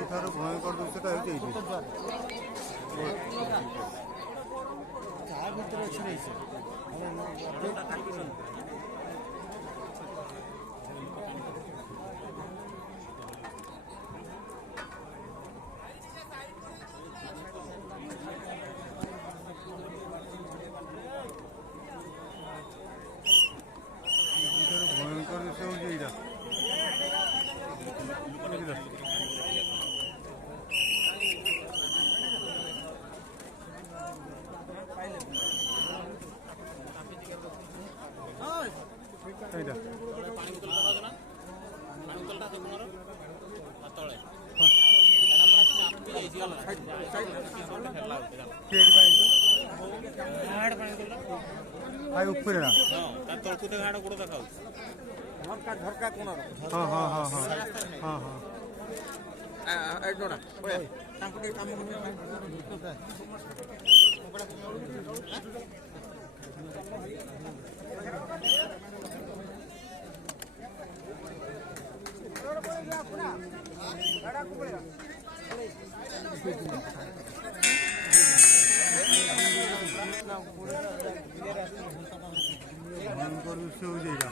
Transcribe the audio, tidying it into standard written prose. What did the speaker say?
ଏଠାରୁ ଭୟଙ୍କର ଦୃଶ୍ୟଟା ହେଉଛି ଏଇଠି। ଭିତରେ ଅଛି ନାଇଁ ସେ ଭୟଙ୍କର ଦୃଶ୍ୟ ହେଉଛି ଏଇଟା। ଉପରେ ନା ତଳକୁ ତ ଘାଡ଼ ଗୋଡ଼ ଦେଖାଉଛି ଝରକା କୋଣ। ହଁ ହଁ ହଁ ହଁ ହଁ ହଁ ତାଙ୍କୁ ଟିକେ କାମ ଭୟଙ୍କର ଦୃଶ୍ୟ ହେଉଛି ଏଇଟା।